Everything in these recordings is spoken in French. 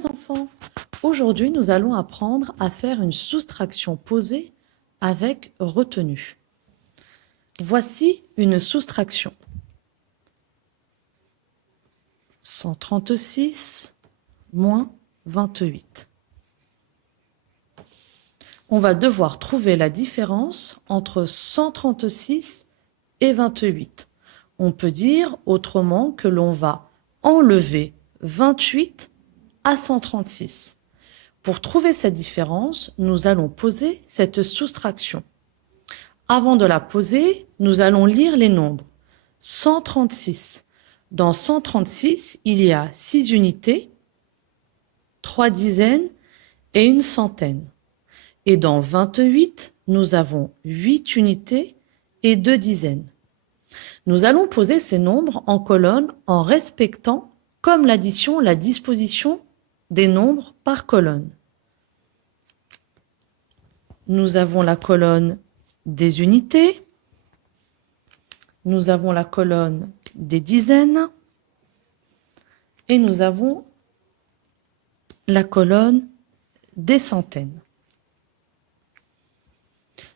mes enfants, aujourd'hui nous allons apprendre à faire une soustraction posée avec retenue. Voici une soustraction. 136 moins 28. On va devoir trouver la différence entre 136 et 28. On peut dire autrement que l'on va enlever 28 à 136. Pour trouver cette différence, nous allons poser cette soustraction. Avant de la poser, nous allons lire les nombres. 136. Dans 136, il y a 6 unités, 3 dizaines et une centaine. Et dans 28, nous avons 8 unités et 2 dizaines. Nous allons poser ces nombres en colonne en respectant, comme l'addition, la disposition des nombres par colonne. Nous avons la colonne des unités, nous avons la colonne des dizaines et nous avons la colonne des centaines.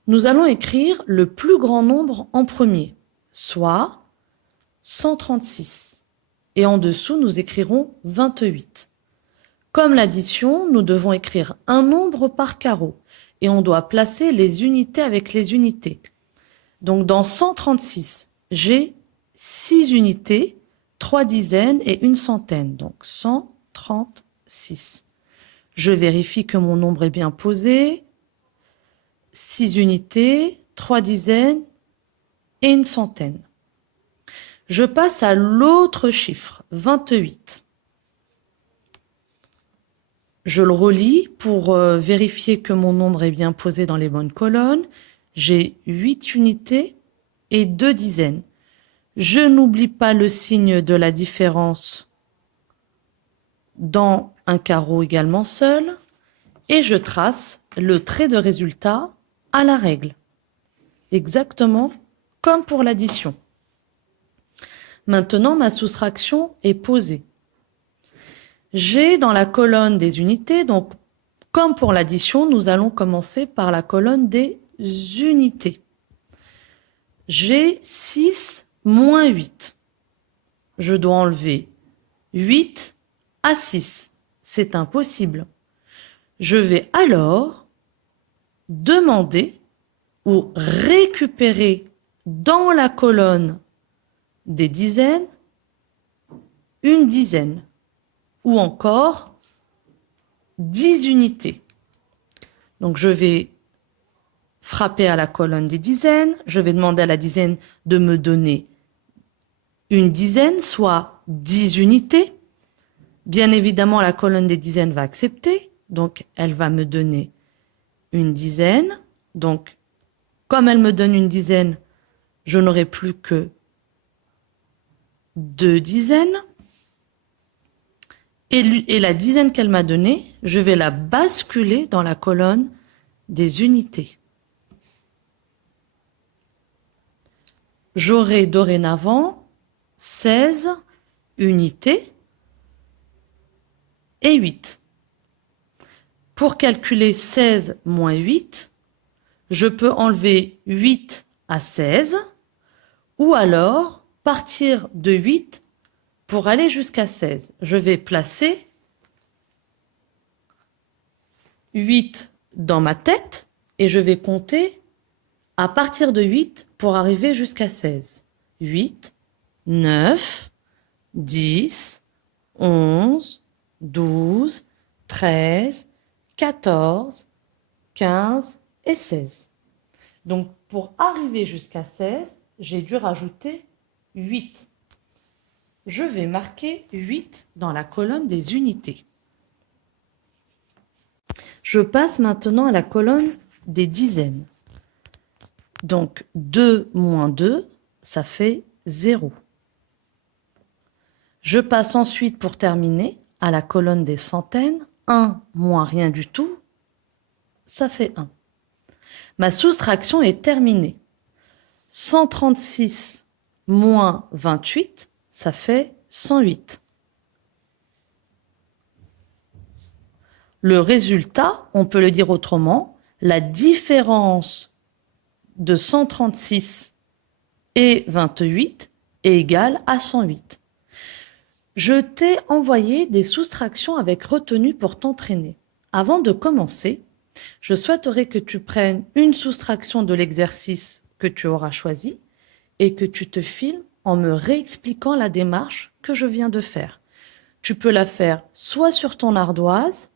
Nous allons écrire le plus grand nombre en premier, soit 136. Et en dessous, nous écrirons 28. Comme l'addition, nous devons écrire un nombre par carreau et on doit placer les unités avec les unités. Donc dans 136, j'ai 6 unités, 3 dizaines et une centaine, donc 136. Je vérifie que mon nombre est bien posé. 6 unités, 3 dizaines et une centaine. Je passe à l'autre chiffre, 28. Je le relis pour vérifier que mon nombre est bien posé dans les bonnes colonnes. J'ai 8 unités et 2 dizaines. Je n'oublie pas le signe de la différence dans un carreau également seul et je trace le trait de résultat à la règle, exactement comme pour l'addition. Maintenant, ma soustraction est posée. J'ai dans la colonne des unités, donc comme pour l'addition, nous allons commencer par la colonne des unités. J'ai 6 moins 8. Je dois enlever 8 à 6. C'est impossible. Je vais alors demander ou récupérer dans la colonne des dizaines une dizaine ou encore 10 unités. Donc je vais frapper à la colonne des dizaines, je vais demander à la dizaine de me donner une dizaine, soit 10 unités. Bien évidemment, la colonne des dizaines va accepter, donc elle va me donner une dizaine. Donc, comme elle me donne une dizaine, je n'aurai plus que 2 dizaines. Et la dizaine qu'elle m'a donnée, je vais la basculer dans la colonne des unités. J'aurai dorénavant 16 unités et 8. Pour calculer 16 moins 8, je peux enlever 8 à 16 ou alors partir de 8 pour aller jusqu'à 16. Je vais placer 8 dans ma tête et je vais compter à partir de 8 pour arriver jusqu'à 16. 8, 9, 10, 11, 12, 13, 14, 15 et 16. Donc, pour arriver jusqu'à 16, j'ai dû rajouter 8. Je vais marquer 8 dans la colonne des unités. Je passe maintenant à la colonne des dizaines. Donc, 2 moins 2, ça fait 0. Je passe ensuite, pour terminer, à la colonne des centaines. 1 moins rien du tout, ça fait 1. Ma soustraction est terminée. 136 moins 28, ça fait 108. Le résultat, on peut le dire autrement, la différence de 136 et 28 est égale à 108. Je t'ai envoyé des soustractions avec retenue pour t'entraîner. Avant de commencer, je souhaiterais que tu prennes une soustraction de l'exercice que tu auras choisi et que tu te filmes en me réexpliquant la démarche que je viens de faire. Tu peux la faire soit sur ton ardoise,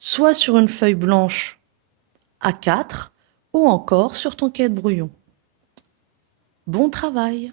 soit sur une feuille blanche A4 ou encore sur ton cahier de brouillon. Bon travail!